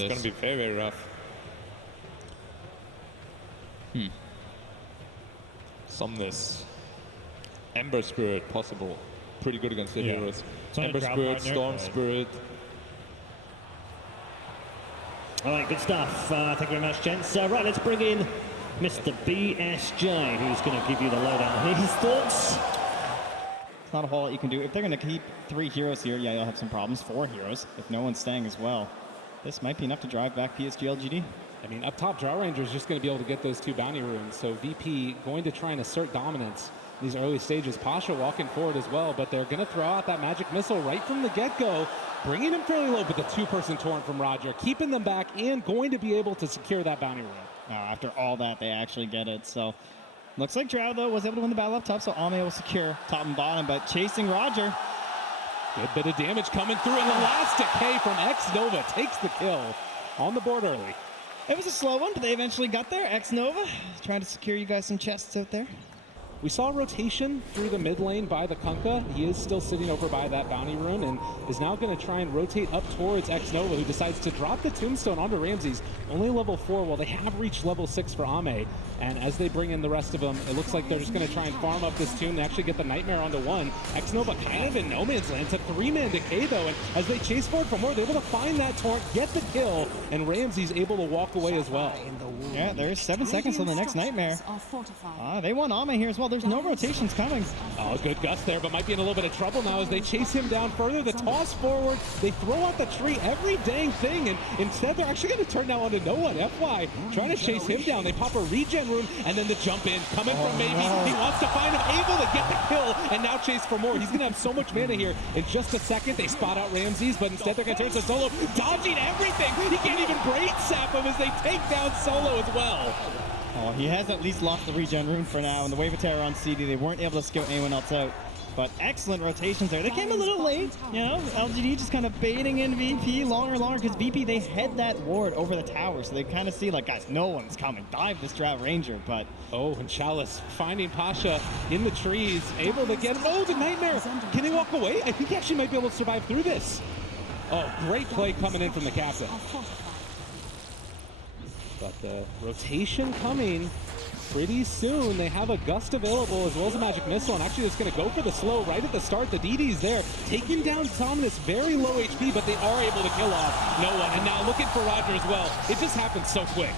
It's going to be very, very rough. Somnus. Ember Spirit, possible. Pretty good against the heroes. Ember Spirit, Storm Spirit. All right, good stuff. Thank you very much, gents. Right, let's bring in Mr. BSJ, who's going to give you the lowdown on his thoughts. It's not a whole lot you can do. If they're going to keep 3 heroes here, yeah, you'll have some problems. 4 heroes, if no one's staying as well. This might be enough to drive back PSG LGD. I mean, up top, Drow Ranger is just going to be able to get those 2 bounty runes. So VP going to try and assert dominance in these early stages. Pasha walking forward as well, but they're going to throw out that magic missile right from the get-go, bringing him fairly low, but the 2-person torrent from Roger, keeping them back and going to be able to secure that bounty rune. After all that, they actually get it. So looks like Drow, though, was able to win the battle up top, so Ame will secure top and bottom, but chasing Roger. Good bit of damage coming through, and the last decay from X-Nova takes the kill on the board early. It was a slow one, but they eventually got there. X-Nova trying to secure you guys some chests out there. We saw rotation through the mid lane by the Kunkka. He is still sitting over by that bounty rune and is now going to try and rotate up towards X-Nova, who decides to drop the tombstone onto Ramses. Only level 4, while they have reached level 6 for Ame. And as they bring in the rest of them, it looks like they're just going to try and farm up this tomb. They actually get the Nightmare onto 1. X-Nova kind of in no man's land. It's a 3-man decay, though, and as they chase forward for more, they're able to find that torrent, get the kill, and Ramses able to walk away as well. Yeah, there's 7 seconds till the next Nightmare. They want Ame here as well. There's no rotations coming. Oh, good gust there, but might be in a little bit of trouble now as they chase him down further. The toss forward, they throw out the tree, every dang thing, and instead they're actually going to turn now onto no one. FY trying to chase him down. They pop a regen rune, and then the jump in, coming from maybe. No. He wants to find him, able to get the kill, and now chase for more. He's going to have so much mana here. In just a second, they spot out Ramses, but instead they're going to turn to Solo, dodging everything. He can't even braid sap him as they take down Solo as well. Oh, he has at least lost the regen rune for now, and the Wave of Terror on CD, they weren't able to scout anyone else out. But excellent rotations there. They came a little late, you know, LGD just kind of baiting in VP longer and longer, because VP, they head that ward over the tower, so they kind of see, like, guys, no one's coming. Dive this Drow Ranger, but... Oh, and Chalice finding Pasha in the trees, able to get him. Oh, the Nightmare! Can he walk away? I think he actually might be able to survive through this. Oh, great play coming in from the captain. But the rotation coming pretty soon. They have a gust available as well as a magic missile, and actually it's going to go for the slow right at the start. The DD's there, taking down Dominus, very low HP, but they are able to kill off no one. And now looking for Roger as well. It just happened so quick.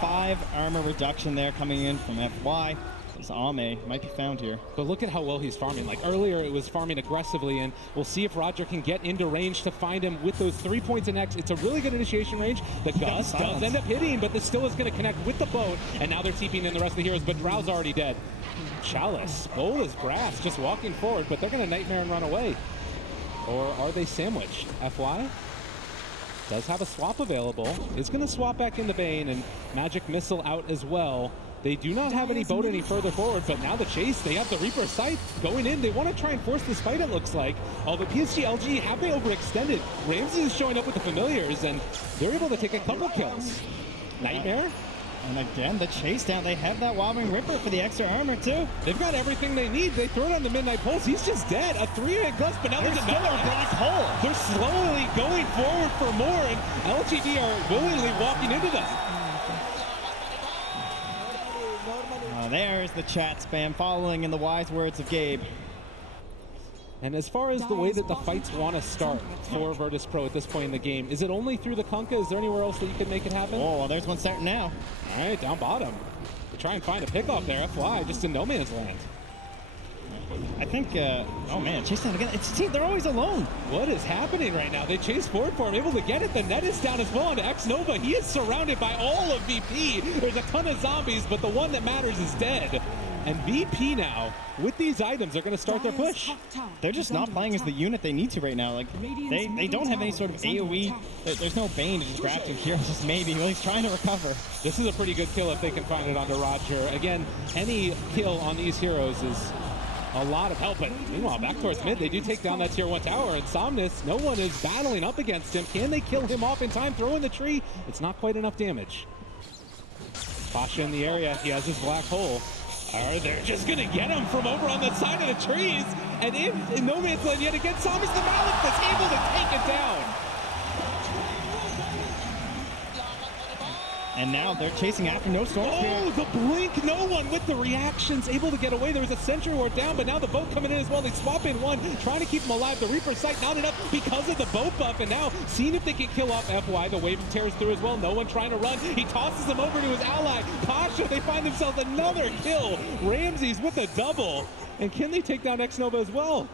5 armor reduction there coming in from FY. This Ame might be found here. But look at how well he's farming. Like earlier, it was farming aggressively, and we'll see if Roger can get into range to find him with those 3 points in X. It's a really good initiation range. The Gust does end up hitting, but this still is going to connect with the boat, and now they're TPing in the rest of the heroes, but Drow's already dead. Chalice, bold as brass, just walking forward, but they're going to Nightmare and run away. Or are they sandwiched? FY does have a swap available. Is going to swap back in the Bane, and Magic Missile out as well. They do not have any boat any further forward, but now the chase, they have the Reaper's Sight going in. They want to try and force this fight, it looks like. Although PSG LG, have they overextended? Ramses is showing up with the familiars, and they're able to take a couple kills. Nightmare? And again, the chase down. They have that Wobbling Ripper for the extra armor, too. They've got everything they need. They throw it on the Midnight Pulse. He's just dead. A 3-hit gust, but now there's another black hole. They're slowly going forward for more, and LGD are willingly walking into them. There's the chat spam following in the wise words of Gabe. And as far as the way that the fights want to start for Virtus.pro at this point in the game, is it only through the Kunkka? Is there anywhere else that you can make it happen? Oh, well, there's one starting now. All right, down bottom. They try and find a pickoff there. FY just in no man's land. I think, oh man, chase down again. They're always alone. What is happening right now? They chase forward for him, able to get it. The net is down as well onto X-Nova. He is surrounded by all of VP. There's a ton of zombies, but the one that matters is dead. And VP now, with these items, are going to start their push. They're just not playing as the unit they need to right now. Like, they don't have any sort of AoE. There's no Bane to just grab some heroes, just maybe. Well, he's trying to recover. This is a pretty good kill if they can find it onto Roger. Again, any kill on these heroes is a lot of help, but meanwhile, back towards mid, they do take down that tier 1 tower, and Somnus, no one is battling up against him. Can they kill him off in time? Throw in the tree. It's not quite enough damage. Pasha in the area. He has his black hole. Or they're just going to get him from over on the side of the trees, and in no man's land yet again, Somnus the Malik that's able to take it down. And now they're chasing after no storm spirit. Oh, the blink, no one with the reactions, able to get away. There was a sentry ward down, but now the boat coming in as well. They swap in one, trying to keep him alive. The Reaper's sight not enough because of the boat buff, and now seeing if they can kill off FY. The wave tears through as well. No one trying to run. He tosses him over to his ally, Pasha. They find themselves another kill. Ramses with a double. And can they take down X-Nova as well?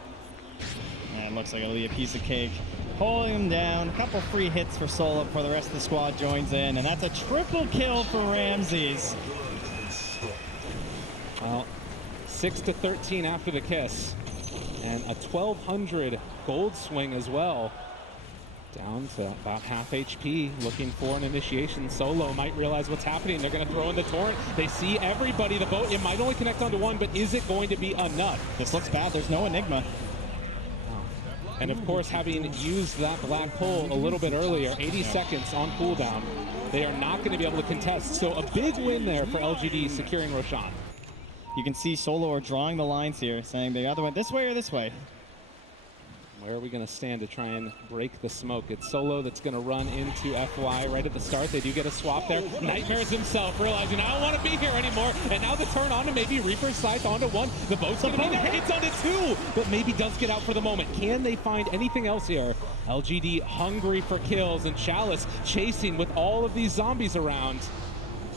And it looks like it'll be a piece of cake. Holding him down, a couple free hits for Solo before the rest of the squad joins in, and that's a triple kill for Ramses. Well, 6-13 after the kiss, and a 1200 gold swing as well. Down to about half HP, looking for an initiation. Solo might realize what's happening. They're going to throw in the torrent. They see everybody. The boat, it might only connect onto one, but is it going to be enough? This looks bad. There's no Enigma. And of course, having used that black hole a little bit earlier, 80 seconds on cooldown, they are not going to be able to contest. So a big win there for LGD securing Roshan. You can see Solo are drawing the lines here, saying they either went this way or this way. Where are we going to stand to try and break the smoke? It's Solo that's going to run into FY right at the start. They do get a swap there. Nightmares himself realizing, I don't want to be here anymore. And now the turn on to maybe Reaper's Scythe onto one. The boat's going to be there. It's onto two, but maybe does get out for the moment. Can they find anything else here? LGD hungry for kills, and Chalice chasing with all of these zombies around.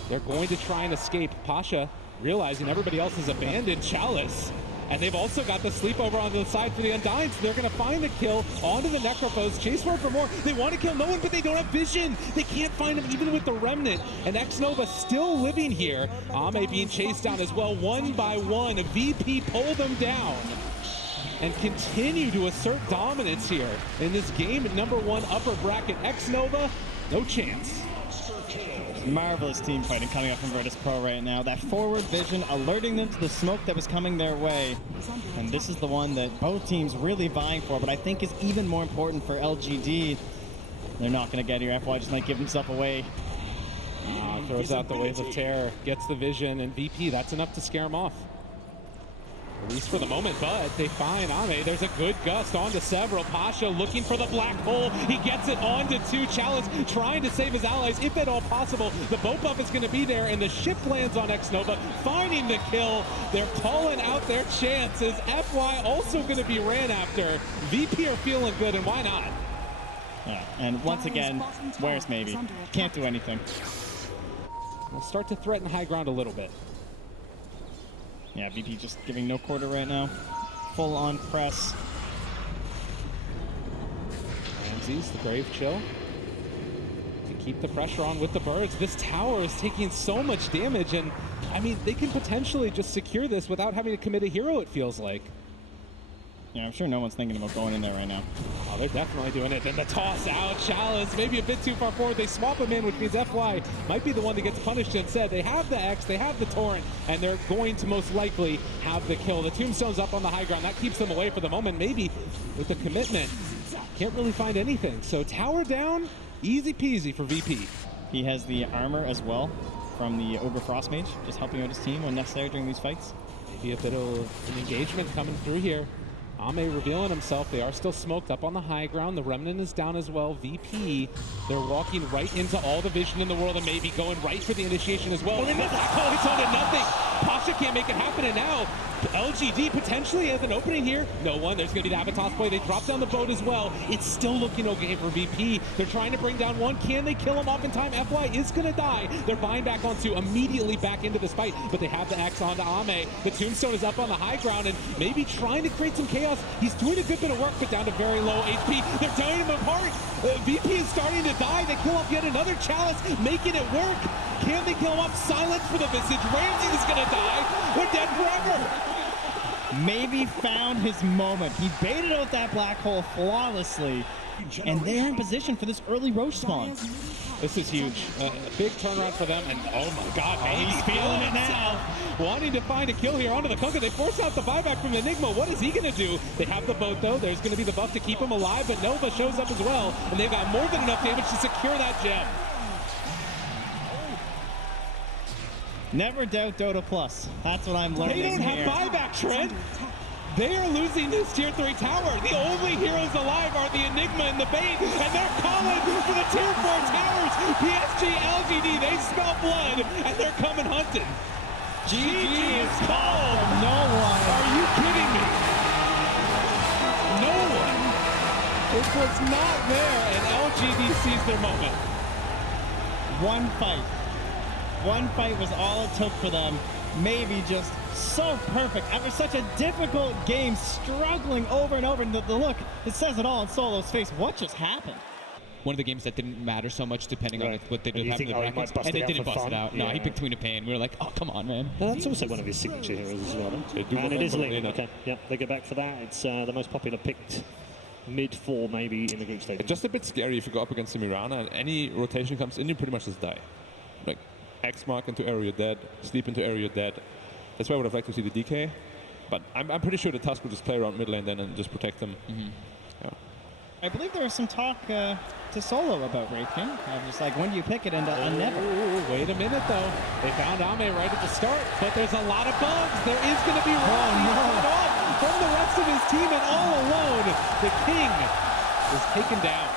They're going to try and escape. Pasha realizing everybody else has abandoned Chalice. And they've also got the sleepover onto the side for the Undying, so they're going to find the kill onto the Necrophos. Chase for more. They want to kill no one, but they don't have vision. They can't find him even with the Remnant. And X-Nova still living here. Ame being chased down as well, one by one. VP pull them down and continue to assert dominance here in this game at #1 upper bracket. X-Nova, no chance. Marvelous team fighting coming up from Virtus.pro right now. That forward vision alerting them to the smoke that was coming their way. And this is the one that both teams really vying for, but I think is even more important for LGD. They're not going to get here. FY just might give himself away. Throws out the Wave of Terror, gets the vision, and VP, that's enough to scare him off. At least for the moment, but they find Ame. There's a good gust onto several. Pasha looking for the black hole. He gets it onto two. Chalice trying to save his allies, if at all possible. The boat buff is going to be there, and the ship lands on X-Nova, finding the kill. They're calling out their chances. FY also going to be ran after. VP are feeling good, and why not? Yeah, and once again, where's maybe? Can't do anything. We'll start to threaten high ground a little bit. Yeah, VP just giving no quarter right now. Full on press. Ramses, the Grave Chill. To keep the pressure on with the birds. This tower is taking so much damage, and I mean, they can potentially just secure this without having to commit a hero, it feels like. Yeah, I'm sure no one's thinking about going in there right now. Oh, they're definitely doing it. Then the toss out, Chalice, maybe a bit too far forward. They swap him in, which means FY might be the one that gets punished instead. They have the X, they have the Torrent, and they're going to most likely have the kill. The Tombstone's up on the high ground. That keeps them away for the moment. Maybe with the commitment, can't really find anything. So tower down, easy peasy for VP. He has the armor as well from the Ogre Frostmage, just helping out his team when necessary during these fights. Maybe a bit of an engagement coming through here. Ame revealing himself. They are still smoked up on the high ground. The Remnant is down as well. VP, they're walking right into all the vision in the world and maybe going right for the initiation as well. Oh, they missed that call. It's on to nothing. Pasha can't make it happen, and now LGD potentially has an opening here. No one. There's going to be the Avatos play. They drop down the boat as well. It's still looking okay for VP. They're trying to bring down one. Can they kill him off in time? FY is going to die. They're buying back onto immediately back into this fight, but they have the X onto Ame. The Tombstone is up on the high ground and maybe trying to create some chaos. He's doing a good bit of work, but down to very low HP. They're tearing him apart. VP is starting to die. They kill off yet another Chalice, making it work. Can they kill him off? Silence for the Visage. Ramsey is going to die. We're dead forever. Maybe found his moment. He baited out that black hole flawlessly, and they're in position for this early Roche spawn. This is huge. A big turnaround for them, and oh my god, man, he's feeling it now. Wanting to find a kill here onto the Kunkka. They force out the buyback from Enigma. What is he going to do? They have the boat, though. There's going to be the buff to keep him alive, but Nova shows up as well, and they've got more than enough damage to secure that gem. Never doubt Dota Plus. That's what I'm learning here. They don't have buyback, Trent. They are losing this tier 3 tower. The only heroes alive are the Enigma and the Bait, and they're calling for the tier 4 towers. PSG LGD, they smell blood, and they're coming hunting. GG is called. No one. Are you kidding me? No one. It was not there, and LGD sees their moment. One fight. One fight was all it took for them. Maybe just so perfect after such a difficult game, struggling over and over. And the look, it says it all in Solo's face. What just happened? One of the games that didn't matter so much depending on what they And did you happen think, in the oh, he brackets. might bust And they it out didn't for bust fun. it out. No, Yeah. he picked Tween of Pain. We were like, oh, come on, man. Well, that's also one of his signature heroes as well. They do And it is remember Ling. Lena. Okay, yeah, they go back for that. It's the most popular picked mid-4 maybe in the group stage. It's just a bit scary if you go up against the Mirana and any rotation comes in, you pretty much just die. Like, X mark into area dead, sleep into area dead. That's why I would have liked to see the DK. But I'm pretty sure the Tusk will just play around mid lane then and just protect them. Yeah. I believe there was some talk to Solo about Wraith King. Just like, when do you pick it? And never. Ooh, wait a minute, though. They found Ame right at the start, but there's a lot of bugs. There is going to be cut off from the rest of his team, and all alone, the King is taken down.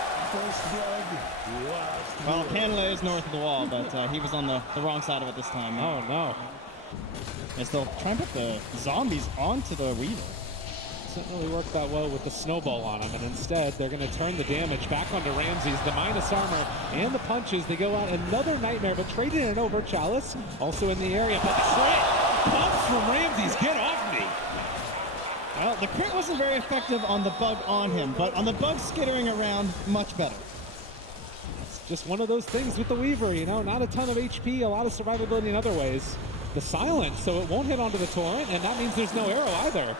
Well, Canela is north of the wall, but he was on the wrong side of it this time. Oh, no. As they'll try and put the zombies onto the Weaver. Doesn't really work that well with the snowball on him, and instead they're going to turn the damage back onto Ramses. The minus armor and the punches, they go out another nightmare, but trading it over. Chalice also in the area, but the crit comes from Ramses. Get off me! Well, the crit wasn't very effective on the bug on him, but on the bug skittering around, much better. It's just one of those things with the Weaver, you know, not a ton of HP, a lot of survivability in other ways. The silence, so it won't hit onto the torrent, and that means there's no arrow either.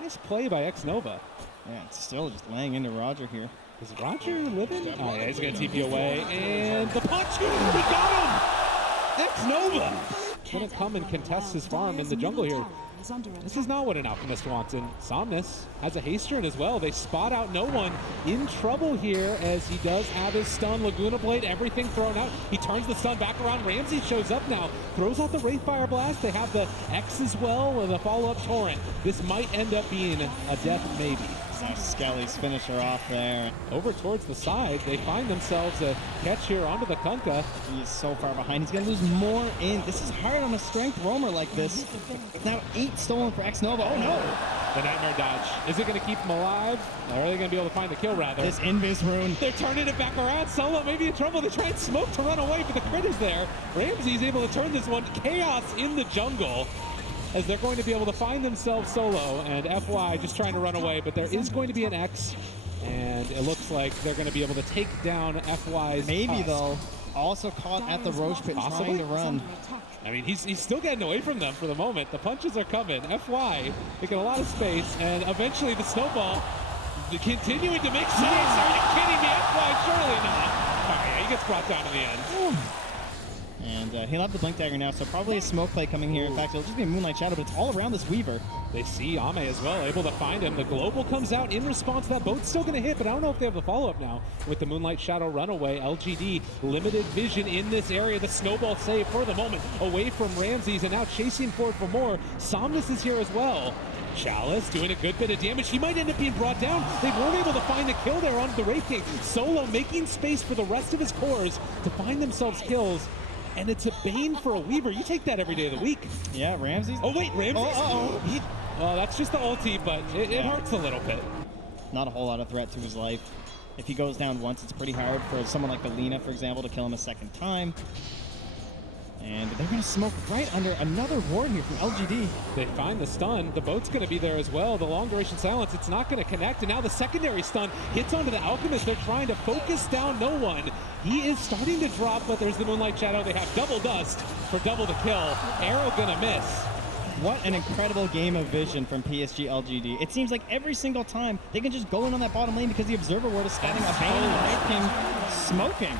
Nice play by X-Nova. Yeah, it's still just laying into Roger here. Is Roger living? Oh yeah, he's gonna TP away, and the punch, he got him! X-Nova! Gonna come and contest his farm in the jungle here. This is not what an Alchemist wants, and Somnus has a Hasterin as well. They spot out no one in trouble here as he does have his stun. Laguna Blade, everything thrown out. He turns the stun back around. Ramsey shows up now, throws out the Wraithfire Blast. They have the X as well with a follow-up torrent. This might end up being a death maybe. Nice Skelly's finisher off there. Over towards the side, they find themselves a catch here onto the Kunkka. He's so far behind. He's going to lose more in. This is hard on a strength roamer like this. Now 8 stolen for X-Nova. Oh, no. The Nightmare Dodge. Is it going to keep him alive? Or are they going to be able to find the kill, rather? This Invis rune. They're turning it back around. Solo maybe in trouble. They try and smoke to run away, but the crit is there. Ramsey's able to turn this one. Chaos in the jungle, as they're going to be able to find themselves Solo, and FY just trying to run away, but there is going to be an X, and it looks like they're going to be able to take down FY's Maybe, Tusk. though. Also caught at the Roche pit trying to run. I mean, he's still getting away from them for the moment. The punches are coming. FY taking a lot of space, and eventually the snowball continuing to make sense. Are you kidding me? FY, surely not. All right, yeah, he gets brought down to the end. And he'll have the Blink Dagger now, so probably a smoke play coming here. In fact, it'll just be a Moonlight Shadow, but it's all around this Weaver. They see Ame as well, able to find him. The Global comes out in response to that. Boat's still going to hit, but I don't know if they have the follow-up now with the Moonlight Shadow runaway. LGD, limited vision in this area. The snowball save for the moment away from Ramses, and now chasing forward for more. Somnus is here as well. Chalice doing a good bit of damage. He might end up being brought down. They weren't able to find the kill there onto the Wraith King. Solo making space for the rest of his cores to find themselves kills. And it's a bane for a Weaver. You take that every day of the week. Yeah, Ramses. Oh, wait, Ramses? Oh, Well, that's just the ulti, but it hurts a little bit. Not a whole lot of threat to his life. If he goes down once, it's pretty hard for someone like Belina, for example, to kill him a second time. And they're going to smoke right under another ward here from LGD. They find the stun. The boat's going to be there as well. The long duration silence, it's not going to connect. And now the secondary stun hits onto the Alchemist. They're trying to focus down no one. He is starting to drop, but there's the Moonlight Shadow. They have double dust for double the kill. Arrow going to miss. What an incredible game of vision from PSG LGD. It seems like every single time they can just go in on that bottom lane because the Observer Ward is standing up, Bane and the Wraith King smoking.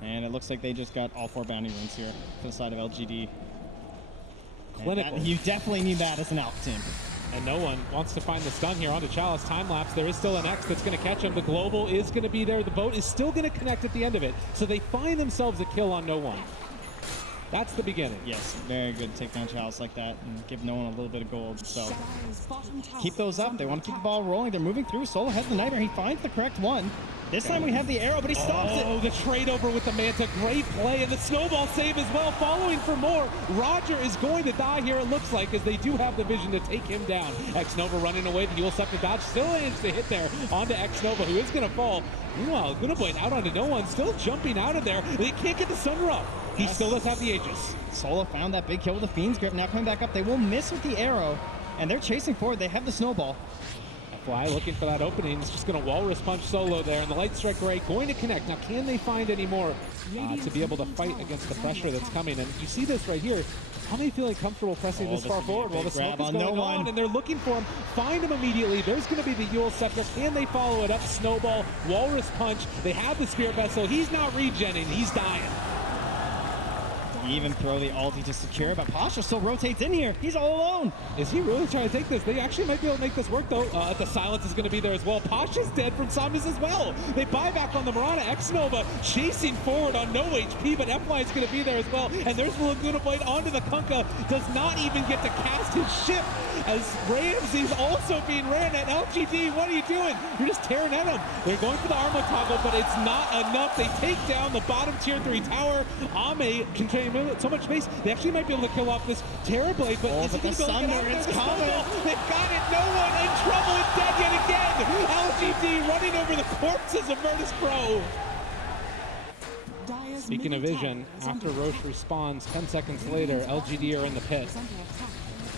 And it looks like they just got all 4 bounty runes here for the side of LGD. Clinical. You definitely need that as an Alpha team. And no one wants to find the stun here onto Chalice. Time lapse. There is still an X that's going to catch him. The Global is going to be there. The boat is still going to connect at the end of it. So they find themselves a kill on no one. That's the beginning. Yes, very good to take down Chalice like that and give no one a little bit of gold. So keep those up. They want to keep the ball rolling. They're moving through. Solo has the Nightmare. He finds the correct one. This time we have the arrow, but he stops it. Oh, the trade over with the Manta. Great play, and the snowball save as well. Following for more. Roger is going to die here, it looks like, as they do have the vision to take him down. X-Nova running away. The Yule Scepter dodge still lands to hit there onto X-Nova, who is going to fall. Meanwhile, Gunablade out onto no one, still jumping out of there. They can't get the Sunderer off. He still does have the Aegis. Solo found that big kill with the Fiend's Grip. Now coming back up. They will miss with the arrow, and they're chasing forward. They have the snowball. Fly looking for that opening. It's just going to walrus punch Solo there, and the Light Strike Ray going to connect. Now, can they find any more to be able to fight against the pressure that's coming? And you see this right here. How many feeling comfortable pressing this far forward while the smoke is going on, and they're looking for him. Find him immediately. There's going to be the Yule Scepter. Can they follow it up? Snowball, walrus punch. They have the Spirit Vessel. He's not regenning. He's dying. Even throw the ulti to secure, but Pasha still rotates in here. He's all alone. Is he really trying to take this? They actually might be able to make this work, though. The silence is going to be there as well. Pasha's dead from Samus as well. They buy back on the Mirana. X-Nova chasing forward on no HP, but F-Fly is going to be there as well. And there's the Laguna Blade onto the Kunkka. Does not even get to cast his ship, as Ramsey's also being ran at. LGD, what are you doing? You're just tearing at him. They're going for the armor toggle, but it's not enough. They take down the bottom tier 3 tower. Ame controlling so much space. They actually might be able to kill off this Terrorblade, but is it going to be able to get out it's there? coming. They've got it. No one in trouble. It's dead yet again. LGD running over the corpses of Virtus.pro. Speaking of vision, after Roche respawns, 10 seconds later, LGD are in the pit,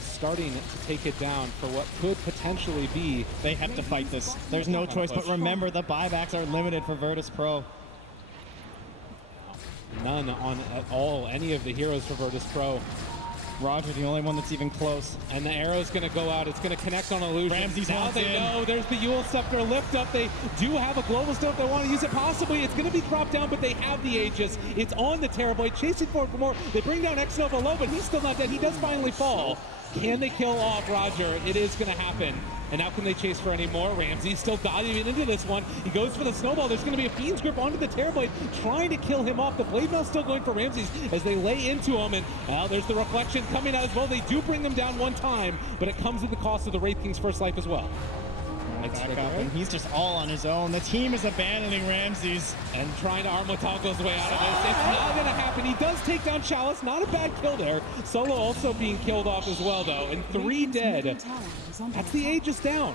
starting to take it down for what could potentially be. They have to fight this. There's no choice, but remember, the buybacks are limited for Virtus.pro. None on at all any of the heroes for Virtus.pro. Roger, the only one that's even close. And the arrow's going to go out. It's going to connect on Illusion. Ramsey's now they in. know there's the Yule Scepter lift up. They do have a global still if they want to use it. Possibly it's going to be dropped down, but they have the Aegis. It's on the Terrorblade, chasing forward for more. They bring down X-Nova low, but he's still not dead. He does finally fall. Can they kill off Roger? It is going to happen. And now can they chase for any more? Ramsey still diving into this one. He goes for the snowball. There's going to be a Fiend's Grip onto the Terrorblade, trying to kill him off. The Blade Mail still going for Ramsey's as they lay into him. And there's the reflection coming out as well. They do bring them down one time, but it comes at the cost of the Wraith King's first life as well. Back up, and he's just all on his own. The team is abandoning Ramsey's. And trying to arm toggle his way out of this. It's not going to happen. He does take down Chalice. Not a bad kill there. Solo also being killed off as well, though. And 3 dead. That's the Aegis down.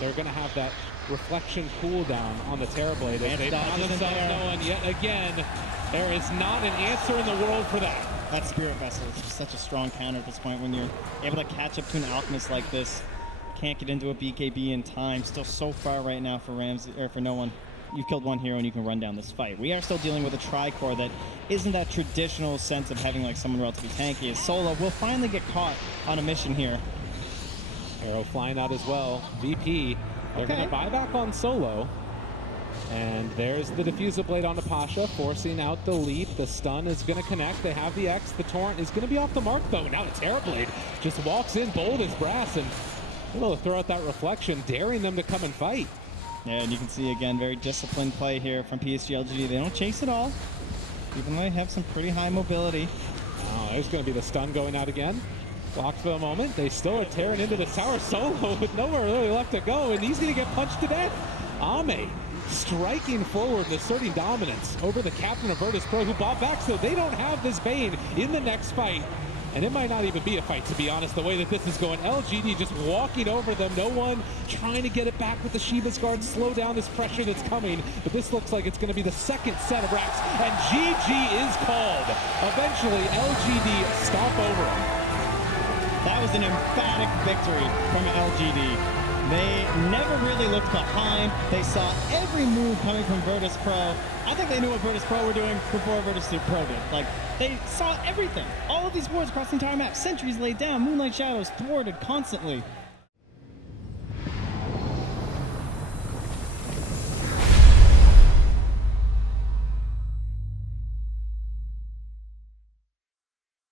They're going to have that reflection cooldown on the Terrorblade. As they found themselves no one yet again. There is not an answer in the world for that. That Spirit Vessel is just such a strong counter at this point when you're able to catch up to an Alchemist like this. Can't get into a BKB in time. Still so far right now for Ramsey, or for no one. You've killed one hero and you can run down this fight. We are still dealing with a Tricore that isn't that traditional sense of having like someone relatively tanky. As Solo will finally get caught on a mission here. Arrow flying out as well. VP, they're going to buy back on Solo. And there's the Diffusal Blade onto Pasha, forcing out the leap. The stun is going to connect. They have the X. The Torrent is going to be off the mark, though. Now the Terrorblade just walks in bold as brass and able to throw out that reflection, daring them to come and fight. Yeah, and you can see, again, very disciplined play here from PSG LGD. They don't chase at all, even though they have some pretty high mobility. Oh, there's going to be the stun going out again. Blocked for a moment. They still are tearing into the tower. Solo with nowhere really left to go, and he's going to get punched to death. Ame striking forward and asserting dominance over the captain of Virtus.pro, who bought back, so they don't have this Bane in the next fight. And it might not even be a fight, to be honest, the way that this is going. LGD just walking over them. No one trying to get it back with the Shiva's Guard, slow down this pressure that's coming. But this looks like it's going to be the second set of racks. And GG is called. Eventually, LGD stop over him. That was an emphatic victory from LGD. They never really looked behind. They saw every move coming from Virtus.pro. I think they knew what Virtus.pro were doing before Virtus.pro did. Like, they saw everything. All of these wards across the entire map. Sentries laid down, Moonlight Shadows thwarted constantly.